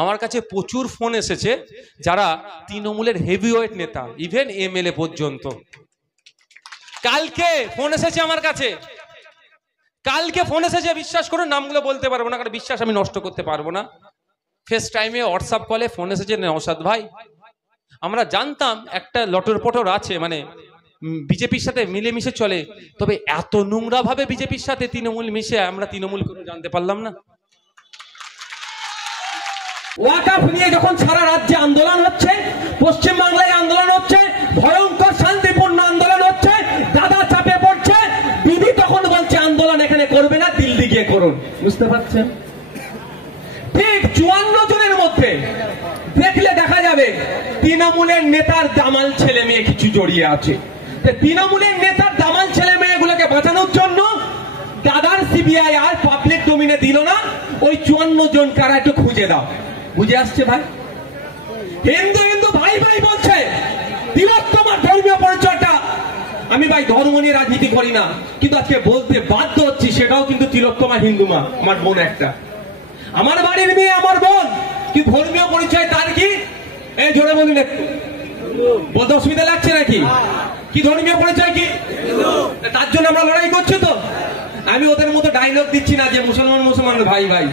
আমার কাছে প্রচুর ফোন এসেছে যারা তৃণমূলের হেভিওয়েট নেতা, ইভেন এমএলএ পর্যন্ত। কালকে ফোন এসেছে আমার কাছে, কালকে ফোন এসেছে, বিশ্বাস করুন নামগুলো বলতে পারবো না, কারণ বিশ্বাস আমি নষ্ট করতে পারবো না। ফেস টাইমে হোয়াটসঅ্যাপ কলে ফোন এসেছে, নওশাদ ভাই আমরা জানতাম একটা লটর পটর আছে, মানে বিজেপির সাথে মিলেমিশে চলে, তবে এত নোংরা ভাবে বিজেপির সাথে তৃণমূল মিশে আমরা তৃণমূল করে জানতে পারলাম না। ওয়াকফ নিয়ে যখন সারা রাজ্যে আন্দোলন হচ্ছে, পশ্চিমবাংলায় আন্দোলন হচ্ছে, ভয়ঙ্কর শান্তিপূর্ণ আন্দোলন হচ্ছে, দাদা চাপে পড়ছে, দিদি তখন বলছে আন্দোলন এখানে করবে না, দিল্লি গিয়ে করুন। বুঝতে পারছেন? ঠিক 54 জনের মধ্যে দেখলে দেখা যাবে তৃণমূলের নেতার দামাল ছেলে মেয়ে কিছু জড়িয়ে আছে। তৃণমূলের নেতার দামাল ছেলে মেয়েগুলোকে বাঁচানোর জন্য দাদার সিবিআই আর পাবলিক ডোমিনে দিল না, ওই 54 জন কারা একটু খুঁজে দাও। বুঝে আসছে ভাই? হিন্দু হিন্দু ভাই ভাই বলছে, তিলোত্তমার ধর্মীয় পরিচয়টা, আমি ভাই ধর্ম নিয়ে রাজনীতি করি না, কিন্তু আজকে বলতে বাধ্য হচ্ছি, সেটাও কিন্তু তিলোত্তমা হিন্দু মা, আমার বোন একটা, আমার বাড়ির মেয়ে, আমার বোন। কি ধর্মীয় পরিচয় তার? কি এই জোরে বলুন একটু, বলতে অসুবিধা লাগছে নাকি? কি ধর্মীয় পরিচয়? কি তার জন্য আমরা লড়াই করছি? তো আমি ওদের মতো ডায়লগ দিচ্ছি না যে মুসলমান মুসলমান ভাই ভাই,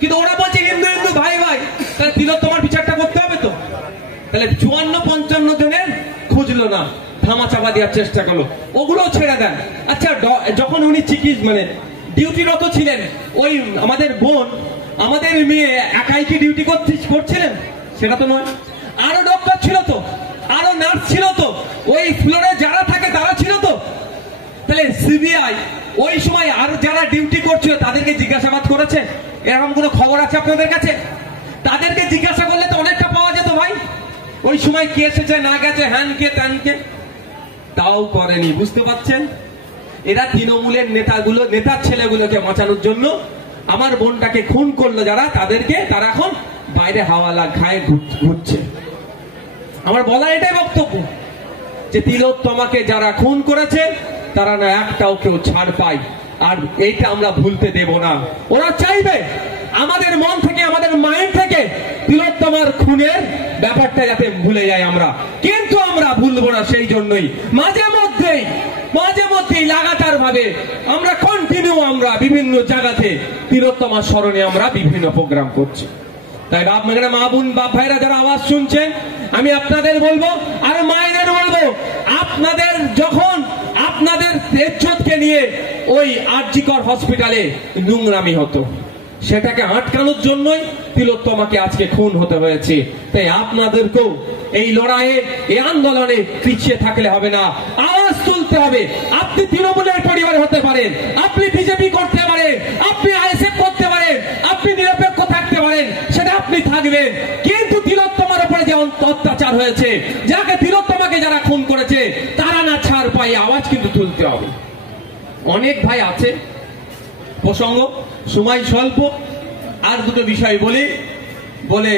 কিন্তু ওরা বলছে হিন্দু হিন্দু ভাই ভাই, তাহলে তিলোত্তমার বিচারটা করতে হবে তো। তাহলে 54-55 জনের খুঁজলো না, ধামা চাপা দেওয়ার চেষ্টা করলো, ওগুলো ছেড়ে দেন। আচ্ছা, যখন উনি মানে ডিউটিরত ছিলেন, ওই আমাদের বোন, আমাদের মেয়ে একাই কি ডিউটি করছিলেন? সেটা তো নয়, আরো ডক্টর ছিল তো, আরো নার্স ছিল তো, ওই ফ্লোরে যারা থাকে তারা ছিল তো। তাহলে সিবিআই ওই সময় আর যারা ডিউটি করছিল তাদেরকে জিজ্ঞাসাবাদ করেছে? এরকম কোনো খবর আছে আপনাদের কাছে? তাদেরকে জিজ্ঞাসা করলে তো অনেকটা পাওয়া যেত ভাই, ওই সময় কে এসেছে না গেছে, হ্যান কে ত্যান কে, তাও করেনি। বুঝতে পারছেন? এরা তৃণমূলের নেতাগুলো, নেতার ছেলেগুলোকে বাঁচানোর জন্য আমার বোনটাকে খুন করলো যারা, তাদেরকে তারা এখন বাইরে হাওয়া খায় ঘুরছে। আমার বলা এটাই বক্তব্য যে তিলোত্তমাকে যারা খুন করেছে তারা না একটাও কেউ ছাড় পায়, আর এইটা আমরা ভুলতে দেব না। ওরা চাইবে আমাদের মন থেকে, আমাদের মাইন্ড থেকে তিলোত্তমার খুনের ব্যাপারটা যাতে ভুলে যাই আমরা, কিন্তু আমরা ভুলবো না। সেই জন্যই মাঝে মধ্যেই লাগাতার ভাবে আমরা কন্টিনিউ আমরা বিভিন্ন জায়গাতে তিলোত্তমার স্মরণে আমরা বিভিন্ন প্রোগ্রাম করছি। তাই মা বোন বাপ ভাইরা যারা আওয়াজ শুনছেন, আমি আপনাদের বলবো, আর মায়েদের বলবো, আপনাদের যখন আপনাদের ইজ্জতকে নিয়ে ওই আরজিকর হসপিটালে নোংরামি হতো, সেটাকে আটকানোর জন্যই তিলোত্তমাকে আজকে খুন হতে হয়েছে। তাই আপনাদেরকেও এই লড়াইয়ে, এই আন্দোলনে পিছিয়ে থাকলে হবে না, আওয়াজ তুলতে হবে। আপনি তৃণমূলের পরিবার হতে পারেন, আপনি বিজেপি করতে পারেন, আপনি আইএসএফ করতে পারেন, আপনি নিরপেক্ষ থাকতে পারেন, সেটা আপনি থাকবেন, কিন্তু তিলোত্তমার উপরে যে অত্যাচার হয়েছে, যাকে তিলোত্তমাকে যারা খুন করেছে, তারা না ছাড় পায়, আওয়াজ কিন্তু তুলতে হবে। অনেক ভাই আছে, প্রসঙ্গ সময় স্বল্প, আর দুটো বিষয় বলে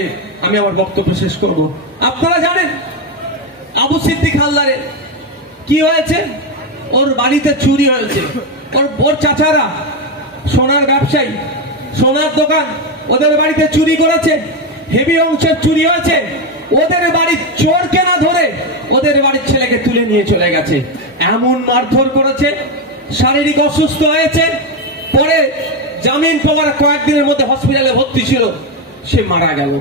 আমি আমার বক্তব্য শেষ করব। আপনারা জানেন আবু সিদ্দিক হালদারের কি হয়েছে? ওর বাড়িতে চুরি হয়েছে। ওর চাচারা সোনার ব্যবসায়ী, সোনার দোকান, ওদের বাড়িতে চুরি করেছে, হেভি অংশের চুরি হয়েছে। ওদের বাড়ির চোরকে না ধরে ওদের বাড়ির ছেলেকে তুলে নিয়ে চলে গেছে, এমন মারধর করেছে, শারীরিক অসুস্থ হয়েছে, পরে জামিন পাওয়ার কয়েকদিনের মধ্যে হসপিটালে ভর্তি ছিল, সে মারা গেল।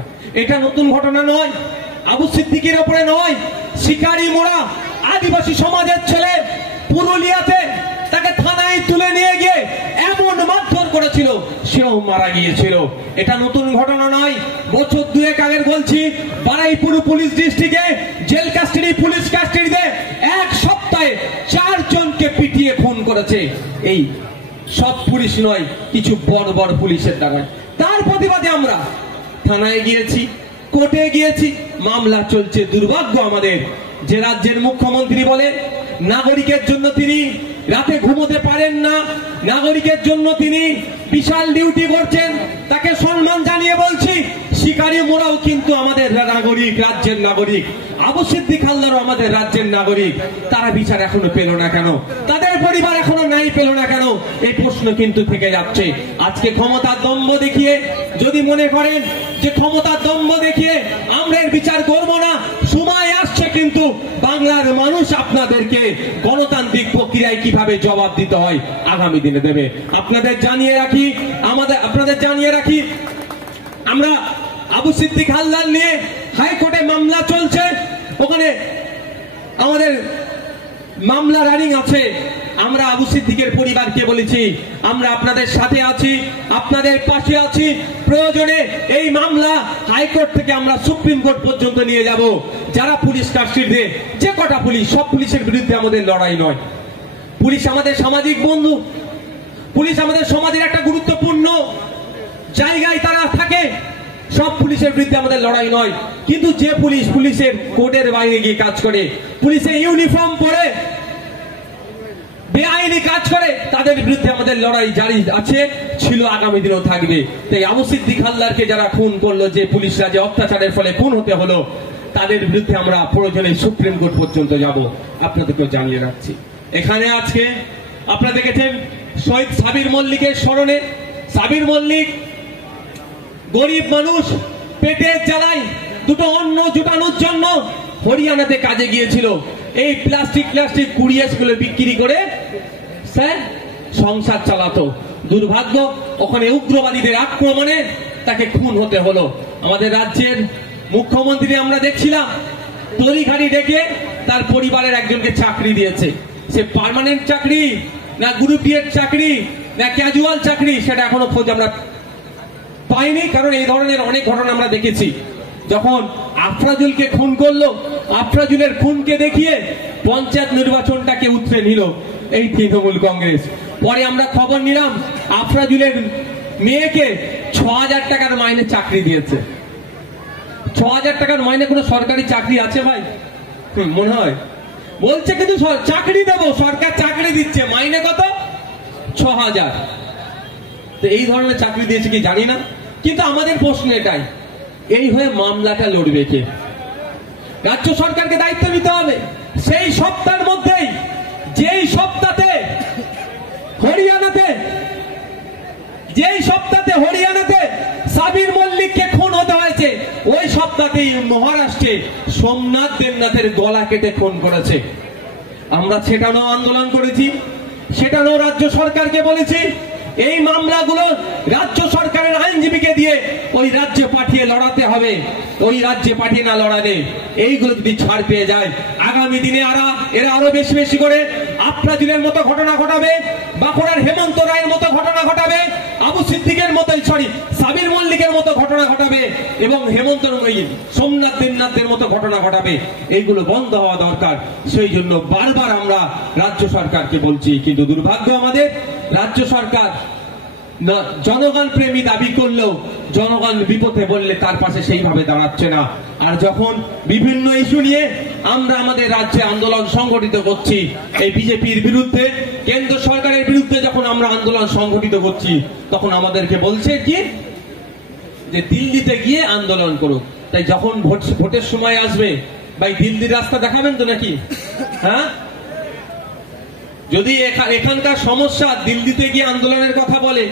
এটা নতুন ঘটনা নয়, আবু সিদ্দিকের উপরে নয়, শিকারি মোড়া আদিবাসী সমাজের ছেলে পুরুলিয়াতে তাকে থানায় তুলে নিয়ে গিয়ে এমন মারধর করেছিল, সেও মারা গিয়েছিল। এটা নতুন ঘটনা নয়, বছর 2 আগের বলছি, বারুইপুর পুলিশ ডিস্ট্রিক্টে জেল কাস্টাডি, পুলিশ কাস্টাডিতে এক সপ্তাহে 4 জনকে পিটিয়ে খুন করেছে। এই সব পুলিশ নয়, কিছু বড় বড় পুলিশের দ্বারা। তার প্রতিবাদে আমরা থানায় গিয়েছি, কোর্টে গিয়েছি, মামলা চলছে। দুর্ভাগ্য আমাদের যে রাজ্যের মুখ্যমন্ত্রী বলে নাগরিকের জন্য তিনি রাতে ঘুমোতে পারেন না, নাগরিকের জন্য তিনি বিশাল ডিউটি করছেন, তাকে সম্মান জানিয়ে বলছি, শিকারী মোরাও কিন্তু আমাদের নাগরিক, রাজ্যের নাগরিক। আবু সিদ্দিক হালদারও আমাদের রাজ্যের নাগরিক, তারা বিচার এখনো পেল না কেন? তাদের পরিবার এখনো ন্যায় পেল না কেন? এই প্রশ্ন কিন্তু থেকে যাচ্ছে। আজকে ক্ষমতার দম্ভ দেখিয়ে যদি মনে করেন যে ক্ষমতার দম্ভ দেখিয়ে আমরা এর বিচার করব না, সময় আসছে কিন্তু বাংলার মানুষ আপনাদেরকে গণতান্ত্রিক প্রক্রিয়ায় কিভাবে জবাব দিতে হয় আগামী দিনে দেবে। আপনাদের জানিয়ে রাখি আমরা আবু সিদ্দিক হালদার নিয়ে হাইকোর্টে মামলা চলছে, ওখানে আমাদের মামলা রানিং আছে। আমরা আবু সিদ্দিকের পরিবারকে বলেছি আমরা আপনাদের সাথে আছি, আপনাদের পাশে আছি। প্রয়োজনে এই মামলা হাইকোর্ট থেকে আমরা সুপ্রিম কোর্ট পর্যন্ত নিয়ে যাব। যারা পুলিশ কাস্টডিতে, যে কটা পুলিশ, সব পুলিশের বিরুদ্ধে আমাদের লড়াই নয়। পুলিশ আমাদের সামাজিক বন্ধু, পুলিশ আমাদের সমাজের একটা গুরুত্বপূর্ণ জায়গায় তারা থাকে। সব পুলিশের বিরুদ্ধে আমাদের লড়াই নয়, কিন্তু যে পুলিশের কোর্টের বাইরে গিয়ে কাজ করে, পুলিশের ইউনিফর্ম পরে বেআইনি কাজ করে, তাদের বিরুদ্ধে আমাদের লড়াই জারি আছে, ছিল, আগামী দিনেও থাকবে। তাই আবু সিদ্দিক হালদারকে যারা খুন করলো, যে পুলিশরা যে অত্যাচারের ফলে খুন হতে হলো, তাদের বিরুদ্ধে আমরা প্রয়োজনে সুপ্রিম কোর্ট পর্যন্ত যাব, আপনাদেরকে জানিয়ে রাখছি। এখানে আজকে আপনারা দেখেছেন শহীদ সাবির মল্লিকের স্মরণে, সাবির মল্লিক গরিব মানুষ, পেটের জ্বালায় দুটো অন্ন জোটানোর জন্য হরিয়ানাতে কাজে গিয়েছিল। এই প্লাস্টিক কুড়িয়েগুলো বিক্রি করে স্যার সংসার চালাতো। দুর্ভাগ্য, ওখানে উগ্রবাদীদের আক্রমণে তাকে খুন হতে হলো। আমাদের রাজ্যের মুখ্যমন্ত্রী আমরা দেখছিলাম তড়িঘড়ি ডেকে তার পরিবারের একজনকে চাকরি দিয়েছে। সে পার্মানেন্ট চাকরি না গ্রুপ ডি এর চাকরি না ক্যাজুয়াল চাকরি, সেটা এখনো খোঁজ আমরা পাইনি। কারণ এই ধরনের অনেক ঘটনা আমরা দেখেছি। যখন আফরাজুলকে খুন করলো, আফরাজুলের খুনকে দেখিয়ে পঞ্চায়েত নির্বাচনটাকে উতরে নিল এই তৃণমূল কংগ্রেস। পরে আমরা খবর নিলাম আফরাজুলের মেয়েকে ৬,০০০ টাকার মাইনে চাকরি দিয়েছে। ৬,০০০ টাকার মাইনে কোনো সরকারি চাকরি আছে ভাই? মনে হয় বলছে কিন্তু চাকরি দেবো, সরকার চাকরি দিচ্ছে, মাইনে কত? ৬,০০০। তো এই ধরনের চাকরি দিয়েছে কি জানি না, কিন্তু আমাদের প্রশ্ন এটাই, এই হয়ে মামলাটা লড়বে কে? রাজ্য সরকারকে দায়িত্ব নিতে হবে। সেই সপ্তাহের মধ্যেই, যেই সপ্তাহে হরিয়ানাতে সাবির মল্লিককে খুন হতে হয়েছে, ওই সপ্তাহেই মহারাষ্ট্রে সোমনাথ দেবনাথের গলা কেটে খুন করেছে। আমরা সেটাও আন্দোলন করেছি, সেটাও রাজ্য সরকারকে বলেছি এই মামলাগুলো রাজ্য সরকারের আইনজীবীকে দিয়ে ওই রাজ্যে পাঠিয়ে লড়াতে হবে। ওই রাজ্যে পাঠিয়ে না লড়ালে এইগুলো যদি ছাড় পেয়ে যায়, আগামী দিনে এরা আরো বেশি বেশি করে আফরাজুলের মতো ঘটনা ঘটাবে, বাঁকুড়ার হেমন্ত রায়ের মতো ঘটনা ঘটাবে, আবু সিদ্দিকের মতো সাবির মল্লিকের মতো ঘটনা ঘটাবে এবং সোমনাথ দেবনাথের মতো ঘটনা ঘটাবে। এইগুলো বন্ধ হওয়া দরকার। সেই জন্য বারবার আমরা রাজ্য সরকারকে বলছি, কিন্তু দুর্ভাগ্য আমাদের রাজ্য সরকার জনগণ প্রেমী দাবি করলেও জনগণ বিপদে বললে তার পাশে সেইভাবে দাঁড়াচ্ছে না। আর যখন বিভিন্ন ইস্যু নিয়ে আমরা আমাদের রাজ্যে আন্দোলন সংগঠিত করছি, এই বিজেপির বিরুদ্ধে, কেন্দ্র সরকারের বিরুদ্ধে যখন আমরা আন্দোলন সংগঠিত করছি, তখন আমাদেরকে বলছে কি যে দিল্লিতে গিয়ে আন্দোলন করুক। তাই যখন ভোটের সময় আসবে, ভাই দিল্লির রাস্তা দেখাবেন তো নাকি? হ্যাঁ, যদি এখানকার সমস্যা দিল্লিতে গিয়ে আন্দোলনের কথা বলে,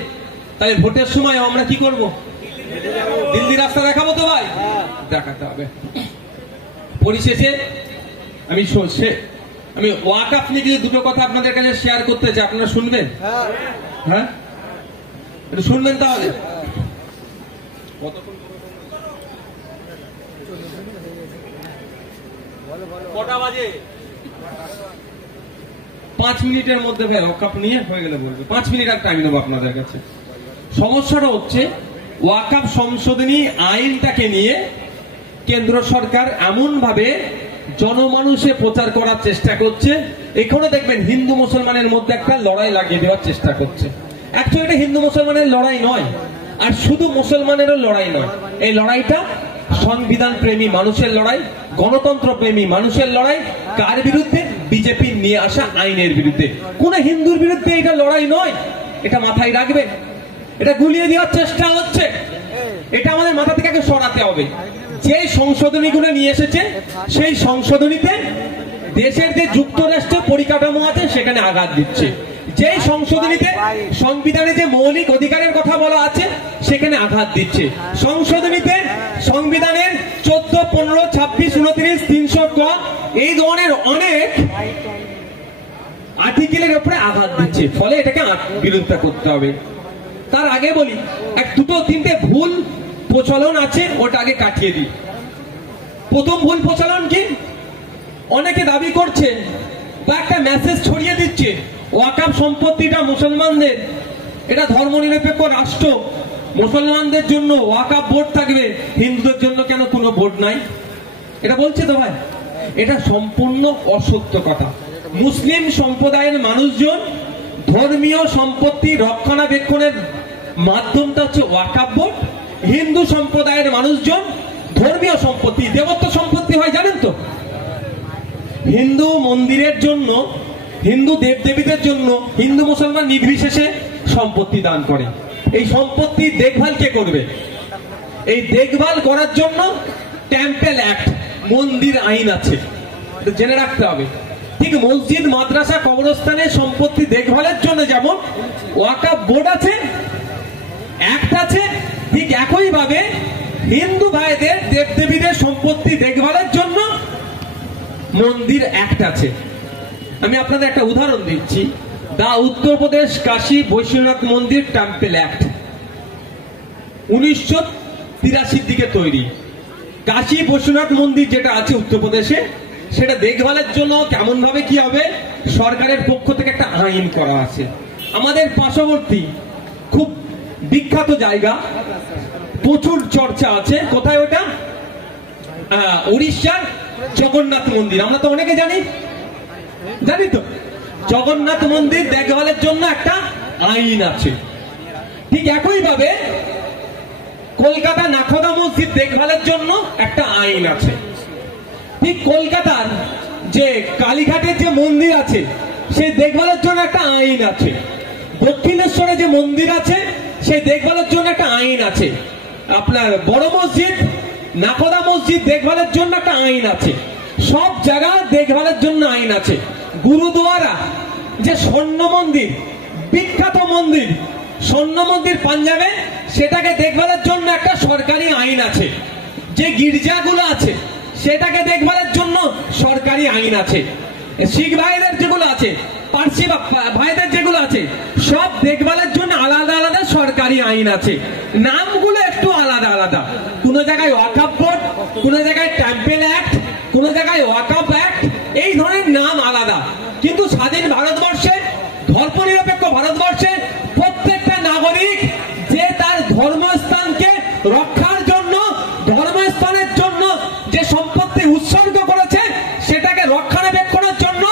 তাহলে ভোটের সময় আমরা কি করব? দিল্লি রাস্তা দেখাবো তো ভাই? দেখাতে হবে। পরিশেষে আমি ওয়াকফ নিয়ে কিছু দুটো কথা আপনাদের কাছে শেয়ার করতে চাই, আপনারা শুনবেন? হ্যাঁ, শুনবেন তাহলে? কটা বাজে? 5 মিনিটের মধ্যে ভাই ওয়াকফ নিয়ে হয়ে গেলে বলবে। 5 মিনিট আর টাইম নেবো আপনাদের কাছে। সমস্যাটা হচ্ছে ওয়াকফ সংশোধনী আইনটাকে নিয়ে কেন্দ্র সরকার এমন ভাবে জনমানুষে প্রচার করার চেষ্টা করছে, এখানে দেখবেন হিন্দু মুসলমানের মধ্যে একটা লড়াই লাগিয়ে দেওয়ার চেষ্টা করছে। অ্যাকচুয়ালি এটা হিন্দু মুসলমানের লড়াই নয়, আর শুধু মুসলমানেরও লড়াই নয়। এই লড়াইটা সংবিধান প্রেমী মানুষের লড়াই, গণতন্ত্র প্রেমী মানুষের লড়াই। কার বিরুদ্ধে? বিজেপির নিয়ে আসা আইনের বিরুদ্ধে। কোন হিন্দুর বিরুদ্ধে এটা লড়াই নয়, এটা মাথায় রাখবে। এটা গুলিয়ে দেওয়ার চেষ্টা হচ্ছে, এটা আমাদের মাথা থেকে সরাতে হবে। যে সংশোধনীগুলো নিয়ে এসেছে সেই সংশোধনীতে দেশের যে যুক্তরাষ্ট্রের পরিকাঠামো আছে সেখানে আঘাত দিচ্ছে। যে সংশোধনীতে সংবিধানে যে মৌলিক অধিকারের কথা বলা আছে সেখানে আঘাত দিচ্ছে। সংশোধনীতে সংবিধানের 14, 15, 26, 29, 300 ক এই ধরনের অনেক আর্টিকেলের উপরে আঘাত দিচ্ছে, ফলে এটাকে বিরোধিতা করতে হবে। তার আগে বলি, এক দুটো তিনটে ভুল প্রচলন আছে, ওটা আগে কাটিয়ে দিই। প্রথম ভুল প্রচলন কি? অনেকে দাবি করছে বা একটা মেসেজ ছড়িয়ে দিচ্ছে ওয়াকাফ সম্পত্তিটা মুসলমানদের, এটা ধর্মনিরপেক্ষ রাষ্ট্র, মুসলমানদের জন্য ওয়াকাফ বোর্ড থাকবে, হিন্দুদের জন্য কেন কোনো বোর্ড নাই? এটা বলছে তো ভাই, এটা সম্পূর্ণ অসত্য কথা। মুসলিম সম্প্রদায়ের মানুষজন ধর্মীয় সম্পত্তি রক্ষণাবেক্ষণের মাধ্যমটা হচ্ছে ওয়াকাফ বোর্ড। হিন্দু সম্প্রদায়ের মানুষজন ধর্মীয় সম্পত্তি, দেবত্ব সম্পত্তি হয় জানেন তো, হিন্দু মন্দিরের জন্য, হিন্দু দেবদেবীদের জন্য হিন্দু মুসলমান নির্বিশেষে সম্পত্তি দান করে। এই সম্পত্তির দেখভাল কে করবে? এই দেখভাল করার জন্য টেম্পল অ্যাক্ট, মন্দির আইন আছে, জেনে রাখতে হবে। ঠিক মসজিদ, মাদ্রাসা, কবরস্থানের সম্পত্তি দেখভালের জন্য যেমন ওয়াকাফ বোর্ড আছে, অ্যাক্ট আছে, ঠিক একই ভাবে হিন্দু ভাইদের দেবদেবীদের সম্পত্তি দেখভালের জন্য মন্দির অ্যাক্ট আছে। আমি আপনাদের একটা উদাহরণ দিচ্ছি, দা উত্তরপ্রদেশ কাশী বৈশ্বনাথ মন্দির টেম্পল অ্যাক্ট 1983 দিকে তৈরি। কাশী বৈশ্বনাথ মন্দির যেটা আছে উত্তরপ্রদেশে, সেটা দেখভালের জন্য কেমন ভাবে কি হবে সরকারের পক্ষ থেকে একটা আইন করা আছে। আমাদের পার্শ্ববর্তী খুব বিখ্যাত জায়গা, প্রচুর চর্চা আছে, কোথায় ওটা? উড়িষ্যার জগন্নাথ মন্দির। আমরা তো অনেকে জানি তো, জগন্নাথ মন্দির দেখভালের জন্য একটা আইন আছে। ঠিক একই ভাবে কলকাতা নাখোদা মসজিদ দেখভালের জন্য একটা আইন আছে। ঠিক কলকাতার যে কালীঘাটের যে মন্দির আছে সেই দেখভালের জন্য একটা আইন আছে। দক্ষিণেশ্বরে যে মন্দির আছে সেই দেখভালের জন্য একটা আইন আছে। আপনার বড় মসজিদ, নাখোদা মসজিদ দেখভালের জন্য একটা আইন আছে। সব জায়গা দেখভালের জন্য আইন আছে। গুরুদুয়ারা যে স্বর্ণ মন্দির, বিখ্যাত মন্দির, স্বর্ণ মন্দির পাঞ্জাবে, সেটাকে দেখভালের জন্য একটা সরকারি আইন আছে। যে গির্জাগুলো আছে সেটাকে দেখভালের জন্য সরকারি আইন আছে। শিখ ভাইদের যেগুলো আছে, পার্সি ভাইদের যেগুলো আছে, সব দেখভালের জন্য আলাদা আলাদা সরকারি আইন আছে। নামগুলো একটু আলাদা আলাদা, কোন জায়গায় ওয়াকাফ বোর্ড, কোন জায়গায় টেম্পল অ্যাক্ট, কোন জায়গায় ওয়াকাফ অ্যাক্ট, এই ধরনের নাম আলাদা। কিন্তু স্বাধীন ভারতবর্ষে, ধর্মনিরপেক্ষ ভারতবর্ষে প্রত্যেকটা নাগরিক যে তার ধর্মস্থানকে রক্ষার জন্য, ধর্মস্থানের জন্য যে সম্পত্তি উৎসর্গ করেছে সেটাকে রক্ষণাবেক্ষণের জন্য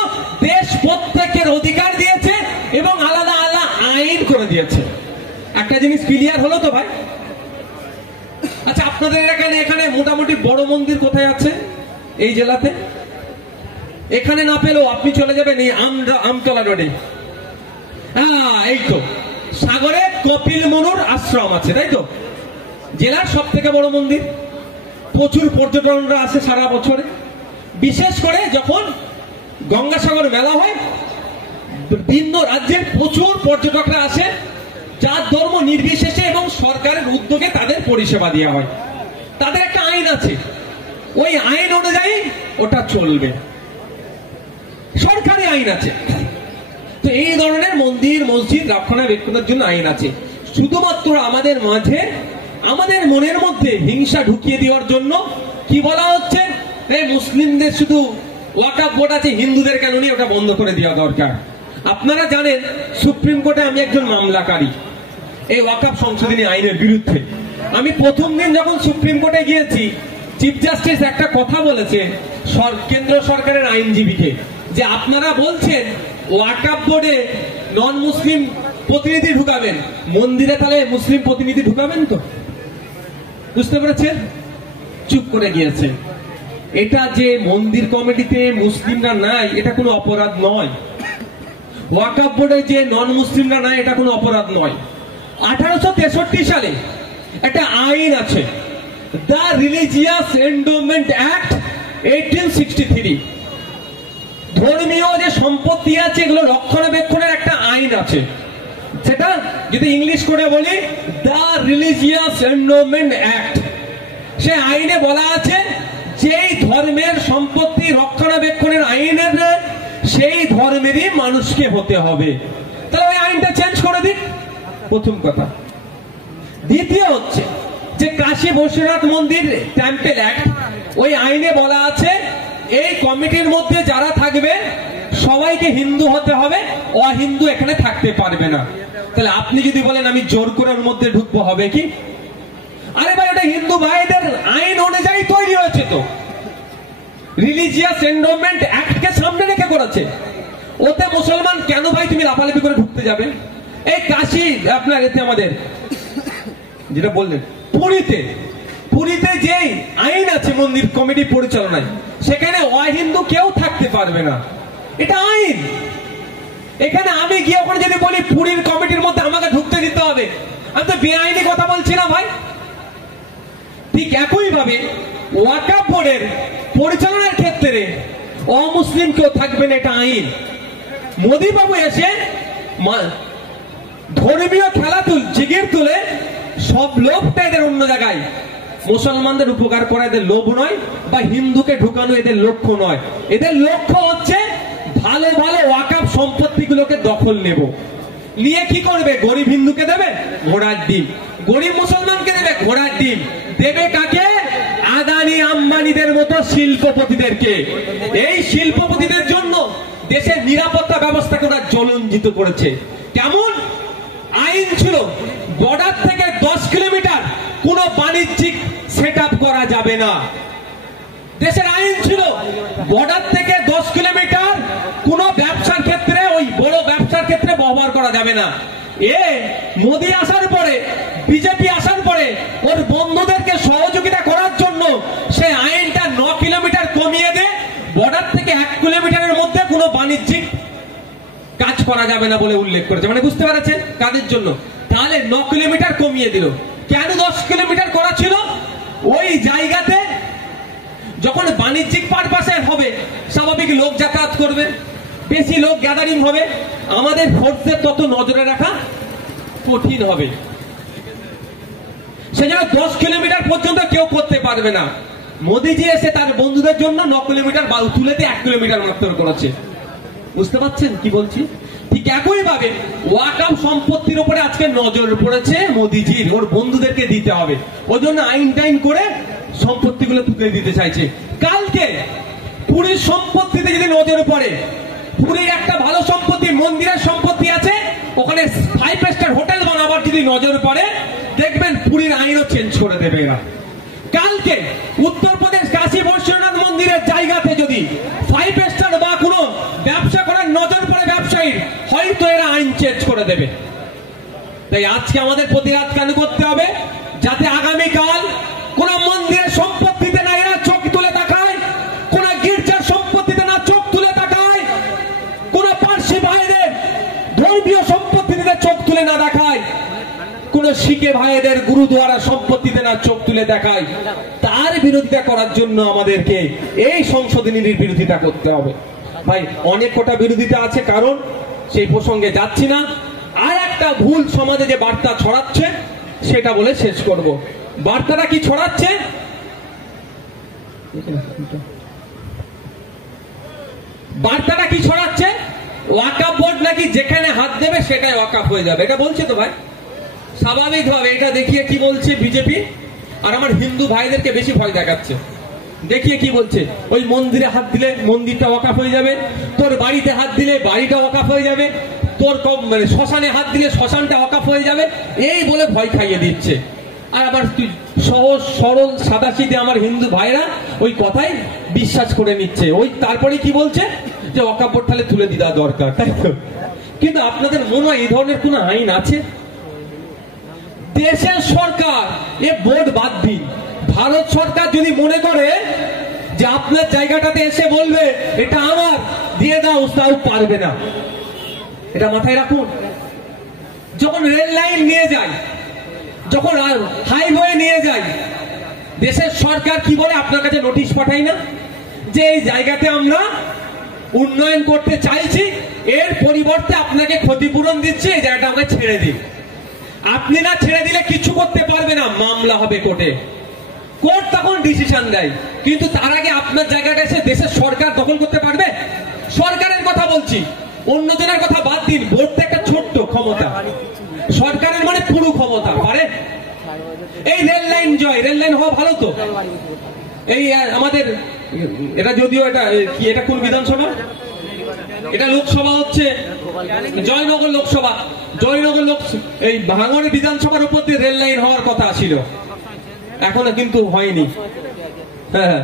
দেশ প্রত্যেকের অধিকার দিয়েছে এবং আলাদা আলাদা আইন করে দিয়েছে। একটা জিনিস ক্লিয়ার হলো তো ভাই? আচ্ছা, আপনাদের এখানে মোটামুটি বড় মন্দির কোথায় আছে এই জেলাতে? এখানে না পেলেও আপনি চলে যাবেন এই আমতলা রোডে। হ্যাঁ, এই তো সাগরে কপিল মনুর আশ্রম আছে, তাই তো? জেলার সব থেকে বড় মন্দির। প্রচুর পর্যটকরা আসে সারা বছরে, বিশেষ করে যখন গঙ্গাসাগর মেলা হয়, ভিন্ন রাজ্যের প্রচুর পর্যটকরা আসে, যার ধর্ম নির্বিশেষে এবং সরকারের উদ্যোগে তাদের পরিষেবা দেওয়া হয়। তাদের একটা আইন আছে, ওই আইন অনুযায়ী ওটা চলবে, সরকারি আইন আছে। তো এই ধরনের মন্দির মসজিদ রক্ষণাবেক্ষণের জন্য আইন আছে। শুধুমাত্র আমাদের মাঝে, আমাদের মনের মধ্যে হিংসা ঢুকিয়ে দেওয়ার জন্য কি বলা হচ্ছে, মুসলিমদের শুধু ওয়াকাফ বোর্ড আছে, হিন্দুদের কেন নিয়ে ওটা বন্ধ করে দেওয়া দরকার। আপনারা জানেন সুপ্রিম কোর্টে আমি একজন মামলাকারী এই ওয়াকাফ সংশোধনী আইনের বিরুদ্ধে। আমি প্রথম দিন যখন সুপ্রিম কোর্টে গিয়েছি, চিফ জাস্টিস একটা কথা বলেছে কেন্দ্র সরকারের আইনজীবীকে, যে আপনারা বলছেন ওয়াকাফ বোর্ডে নন মুসলিম প্রতিনিধি ঢুকাবেন, মন্দিরে তাহলে মুসলিম প্রতিনিধি ঢুকাবেন তো? বুঝতে পেরেছেন? চুপ করে গিয়েছে। এটা যে মন্দির কমিটিতে মুসলিমরা নাই এটা কোনো অপরাধ নয়, ওয়াকাফ বোর্ডে যে নন মুসলিমরা নাই এটা কোনো অপরাধ নয়। 1863 সালে একটা আইন আছে, দ্য রিলিজিয়াস এন্ডোমেন্ট অ্যাক্ট 1863। ধর্মীয় যে সম্পত্তি আছে এগুলো রক্ষণাবেক্ষণের একটা আইন আছে, সেটা যদি ইংলিশ করে বলি দ্য রিলিজিয়াস এন্ডোমেন্ট অ্যাক্ট। সে আইনে বলা আছে যেই ধর্মের সম্পত্তি রক্ষণাবেক্ষণের আইনের সেই ধর্মেরই মানুষকে হতে হবে। তাহলে ওই আইনটা চেঞ্জ করে দিন, প্রথম কথা। দ্বিতীয় হচ্ছে যে কাশী বৈশ্বনাথ মন্দির টেম্পল অ্যাক্ট, ওই আইনে বলা আছে এই কমিটির মধ্যে যারা থাকবে সবাইকে হিন্দু হতে হবে, অহিন্দু এখানে থাকতে পারবে না। তাহলে আপনি যদি বলেন আমি জোর করে ওর মধ্যে ঢুকবো, হবে কি? আরে ভাই, ওটা হিন্দু ভাইদের আইন অনুযায়ী তৈরি হয়েছে, তো রিলিজিয়াস এন্ডোমেন্ট অ্যাক্টকে সামনে রেখে করেছে। ওতে মুসলমান কেন ভাই তুমি লাফালাফি করে ঢুকতে যাবে? এই কাশী আপনার এতে আমাদের যেটা বললেন পুরীতে যে আইন আছে মন্দির কমিটি পরিচালনায়, সেখানে অহিন্দু কেউ থাকতে পারবে না, এটা আইন। এখানে আমি গিয়ে ওখানে যদি বলি পুরীর কমিটির মধ্যে আমাকে ঢুকতে দিতে হবে, আমি তো বেআইনি কথা বলছি না ভাই। ঠিক একই ভাবে ওয়াকফ বোর্ডের পরিচালনার ক্ষেত্রে অমুসলিম কেউ থাকবে না, এটা আইন। মোদী বাবু এসে ধর্মীয় খেলা জিগির তুলে সব লোভটা এদের অন্য জায়গায়, মুসলমানদের উপকার করা এদের লোভ নয়, বা হিন্দুকে ঢুকানো এদের লক্ষ্য নয়। এদের লক্ষ্য হচ্ছে ভালো ভালো ওয়াকফ সম্পত্তিগুলোকে দখল নেব, নিয়ে কি করবে? গরিব হিন্দুকে দেবে ঘোড়ার ডিম, গরিব মুসলমানকে দেবে ঘোড়ার ডিম। দেবে কাকে? আদানি আম্বানিদের মতো শিল্পপতিদেরকে। এই শিল্পপতিদের জন্য দেশের নিরাপত্তা ব্যবস্থাকে ওরা জলঞ্জিত করেছে। কেমন আইন ছিল? বর্ডার থেকে 10 কিলোমিটার কোন বাণিজ্যিক সেট করা যাবে না। দেশের আইন ছিল বর্ডার থেকে 10 কিলোমিটার কোন ব্যবসার ক্ষেত্রে, ওই বড় ব্যবসার ক্ষেত্রে ব্যবহার করা যাবে না। মোদী আসার পরে, বিজেপি আসার পরে ওর বন্ধুদেরকে সহযোগিতা করার জন্য সে আইনটা 9 কিলোমিটার কমিয়ে দেয়, বর্ডার থেকে 1 কিলোমিটারের মধ্যে কোনো বাণিজ্যিক কাজ করা যাবে না বলে উল্লেখ করেছে। মানে বুঝতে পারছেন কাদের জন্য? তাহলে 9 কিলোমিটার কমিয়ে দিল। কেন 10 কিলোমিটার করা ছিল? ওই জায়গাতে যখন বাণিজ্যিক পারপাসে হবে, স্বাভাবিক লোক যাতায়াত করবে, বেশি লোক গ্যাদারিং হবে, আমাদের ফোর্সের তত নজরে রাখা কঠিন হবে। সেজন্য 10 কিলোমিটার পর্যন্ত কেউ করতে পারবে না। মোদীজি এসে তার বন্ধুদের জন্য 9 কিলোমিটার তুলেতে 1 কিলোমিটার মাত্র করেছে। বুঝতে পারছেন কি বলছি? ঠিক একই ভাবে ওয়াকফ সম্পত্তির উপরে আজকে নজর পড়েছে মোদীজির, ওর বন্ধুদেরকে দিতে হবে। ওই জন্য আইন টাইন করে সম্পত্তিগুলো তুলে দিতে চাইছে। কালকে পুরীর সম্পত্তিতে যদি নজর পড়ে, পুরীর একটা ভালো সম্পত্তি, মন্দিরের সম্পত্তি আছে, ওখানে 5 স্টার হোটেল বানাবার যদি নজর পড়ে, দেখবেন পুরীর আইনও চেঞ্জ করে দেবে এরা। কালকে উত্তরপ্রদেশ কাশী বৈশ্বনাথ মন্দিরের জায়গাতে যদি 5 স্টার বা কোনো ব্যবসা করার নজর পড়ে ব্যবসায়ীর, হয়তো এরা আইন চেঞ্জ করে দেবে। তাই আজকে আমাদের প্রতিবাদ কেন করতে হবে? যাতে আগামীকাল কোন মন্দিরের সম্পত্তিতে না এরা চোখ তুলে তাকায়, কোন গির্জার সম্পত্তিতে না চোখ তুলে তাকায়, কোন পার্সি ভাইদের ধর্মীয় সম্পত্তিতে চোখ তুলে না দেখায়, কোন শিখে ভাইদের গুরুদুয়ারা সম্পত্তিতে না চোখ তুলে দেখায়। তার বিরোধিতা করার জন্য আমাদেরকে এই সংশোধনীর বিরোধিতা করতে হবে। ভাই, অনেক কটা বিরোধিতা আছে, কারণ সেই প্রসঙ্গে যাচ্ছি না। আর একটা ভুল সমাজে যে বার্তা ছড়াচ্ছে সেটা বলে শেষ করব। বার্তাটা কি ছড়াচ্ছে? বার্তাটা কি ছড়াচ্ছে? ওয়াকফ বোর্ড নাকি যেখানে হাত দেবে সেটাই ওয়াকফ হয়ে যাবে, এটা বলছে তো ভাই। স্বাভাবিকভাবে এটা দেখিয়ে কি বলছে বিজেপি, আর আমার হিন্দু ভাইদেরকে বেশি ভয় দেখাচ্ছে। দেখিয়ে কি বলছে? ওই মন্দিরে হাত দিলে মন্দিরটা ওয়াকফ হয়ে যাবে, তোর বাড়িতে হাত দিলে বাড়িটা ওয়াকফ হয়ে যাবে, তোর মানে শ্মশানে হাত দিলে শ্মশানটা ওয়াকফ হয়ে যাবে, এই বলে ভয় খাইয়ে দিচ্ছে। আর আবার সহজ সরল সাদাসিধে আমার হিন্দু ভাইরা ওই কথাই বিশ্বাস করে নিচ্ছে। ওই তারপরে কি বলছে যে ওয়াকফ বোর্ড তাহলে তুলে দেওয়া দরকার, তাই তো? কিন্তু আপনাদের মনে হয় এই ধরনের কোন আইন আছে? দেশের সরকার এ বোর্ড বাদ দিন, ভারত সরকার যদি মনে করে যে আপনার জায়গাটাতে এসে বলবে এটা আমার, দিয়ে দাও, তাও পারবে না। এটা মাথায় রাখুন। যখন রেল লাইন নিয়ে যায়, যখন হাইওয়ে নিয়ে যায়, দেশের সরকার কি বলে আপনার কাছে নোটিশ পাঠাই না যে এই জায়গাতে আমরা উন্নয়ন করতে চাইছি, এর পরিবর্তে আপনাকে ক্ষতিপূরণ দিচ্ছি, এই জায়গাটা আমরা ছেড়ে দিই। আপনি না ছেড়ে দিলে কিছু করতে পারবে না, মামলা হবে কোর্টে, কোর্ট তখন ডিসিশন দেয়। কিন্তু তার আগে আপনার জায়গাটা এসে দেশের সরকার দখল করতে পারবে? সরকারের কথা বলছি, অন্যজনের কথা বাদ দিন। ভোট তো একটা ছোট্ট ক্ষমতা, সরকারের মানে পুরো ক্ষমতা পারে। এই রেল লাইন জয়, রেল লাইন হওয়া ভালো তো। এই আমাদের এটা যদিও এটা কি, এটা কোন বিধানসভা? এটা লোকসভা হচ্ছে জয়নগর লোকসভা। জয়নগর এই ভাঙড়ের বিধানসভার উপর দিয়ে রেল লাইন হওয়ার কথা ছিল, এখনো কিন্তু হয়নি। হ্যাঁ,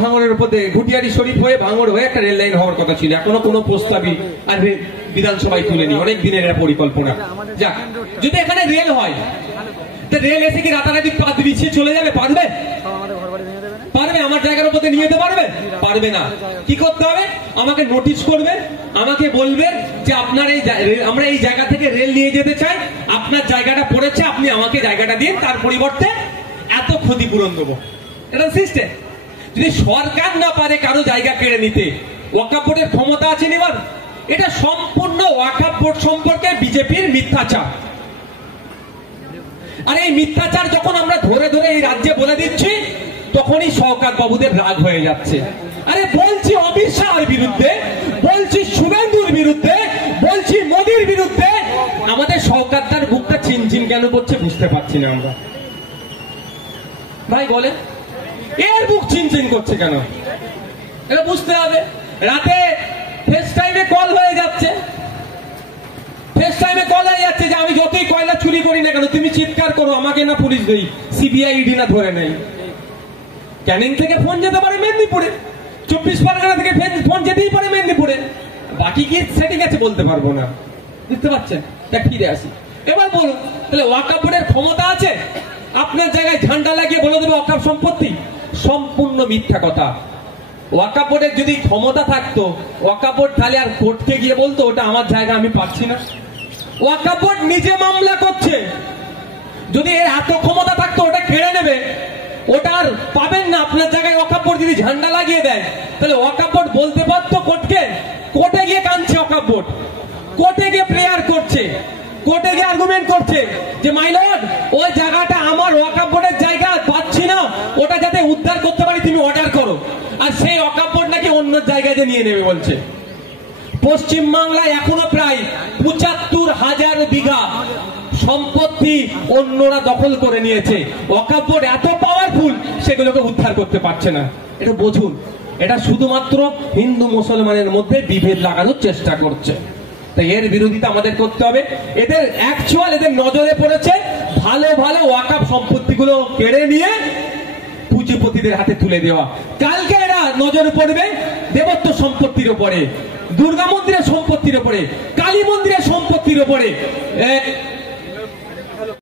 ভাঙড়ের উপর দিয়ে ঘুটিয়ারি শরীফ হয়ে ভাঙড় হয়ে একটা রেল লাইন হওয়ার কথা ছিল, এখনো কোনো প্রস্তাবই আর বিধানসভায় তুলেনি। অনেক দিনের এটা পরিকল্পনা। যাক, যদি এখানে রেল হয়, রেল এসে কি রাতারাতি পাত বিছিয়ে চলে যাবে? পারবে? পারবে? আমার জায়গার উপর নিয়ে যেতে পারবে? পারবে না। কি করতে হবে? আমাকে নোটিশ করবে, আমাকে বলবে যে আপনার এই আমরা এই জায়গা থেকে রেল নিয়ে যেতে চাই, আপনার জায়গাটা পড়েছে, আপনি আমাকে জায়গাটা দিন, তার পরিবর্তে এত ক্ষতিপূরণ দেবো। এটা সিস্টেম। যদি সরকার না পারে কারো জায়গা কেড়ে নিতে, ওয়াকফ বোর্ডের ক্ষমতা আছে নেবার। এটা সম্পূর্ণ ওয়াকফ বোর্ড সম্পর্কে বিজেপির মিথ্যাচার। আর এই মিথ্যাচার যখন আমরা ধরে ধরে এই রাজ্যে বলে দিচ্ছি, তখনই শওকত বাবুদের রাগ হয়ে যাচ্ছে। আরে বলছি অমিত শাহর বিরুদ্ধে, বলছি শুভেন্দুর বিরুদ্ধে, বলছি মোদির বিরুদ্ধে, আমাদের শওকতদার বুকটা চিনচিন কেন করছে বুঝতে পারছি না আমরা। ভাই বলে এর বুক চিনচিন করছে কেন, এটা বুঝতে হবে। রাতে ফেস টাইমে কল হয়ে যাচ্ছে, ফেস টাইমে কল হয়ে যাচ্ছে যে আমি যতই কয়লা চুরি করি না কেন, তুমি চিৎকার করো, আমাকে না পুলিশ দেই, সিবিআই ইডি না ধরে নেই। ক্যানিং থেকে ফোন যেতে পারে মেদিনীপুরে, 24 পরগনা থেকে ফোন যেতেই পারে মেদিনীপুরে। বাকি কি সেটিং আছে বলতে পারবো না, বুঝতে পারছেন? তা ফিরে আসি, এবার বলুন, তাহলে ওয়াকফ বোর্ডের ক্ষমতা আছে আপনার জায়গায় ঝান্ডা লাগিয়ে বলে দেবে ওয়াকফ সম্পত্তি? সম্পূর্ণ মিথ্যা কথা। ওয়াকফ বোর্ডের যদি ক্ষমতা থাকতো, ওয়াকফ বোর্ড তাহলে আর কোর্টকে গিয়ে বলতো ওটা আমার জায়গা, আমি পাচ্ছি না। ওয়াকফ বোর্ড নিজে মামলা করছে। যদি এর এত ক্ষমতা থাকতো ওটা কেড়ে নেবে, ওটা আর পাবেন না আপনার জায়গায়। ওয়াকফ বোর্ড যদি ঝান্ডা লাগিয়ে দেয়, তাহলে ওয়াকফ বোর্ড বলতে পারতো কোর্টকে, কোর্টে গিয়ে কাঁদছে ওয়াকফ বোর্ড, কোর্টে গিয়ে প্রেয়ার করছে, কোর্টে গিয়ে আর্গুমেন্ট করছে যে মাই লর্ড, ওই জায়গাটা আমার, ওয়াকফ বোর্ডের জায়গা, পাচ্ছি না, ওটা যাতে উদ্ধার করতে পারি তুমি অর্ডার করো। আর সেই ওয়াকফ বোর্ড নাকি অন্য জায়গায় নিয়ে নেবে বলছে। পশ্চিম বাংলায় এখনো প্রায় ৭৫,০০০ বিঘা সম্পত্তি অন্যরা দখল করে নিয়েছে। ওয়াকফ বোর্ড এত পাওয়ারফুল, সেগুলোকে উদ্ধার করতে পারছে না। এটা বুঝুন, এটা শুধুমাত্র হিন্দু মুসলমানের মধ্যে বিভেদ লাগানোর চেষ্টা করছে। তাই এর বিরোধিতা আমাদের করতে হবে। এদের এদের নজরে পড়েছে ভালো ভালো ওয়াকফ সম্পত্তিগুলো কেড়ে নিয়ে পুঁজিপতিদের হাতে তুলে দেওয়া। কালকে এরা নজরে পড়বে দেবত্ব সম্পত্তির উপরে, দুর্গা মন্দিরের সম্পত্তির উপরে, কালী মন্দিরের সম্পত্তির উপরে,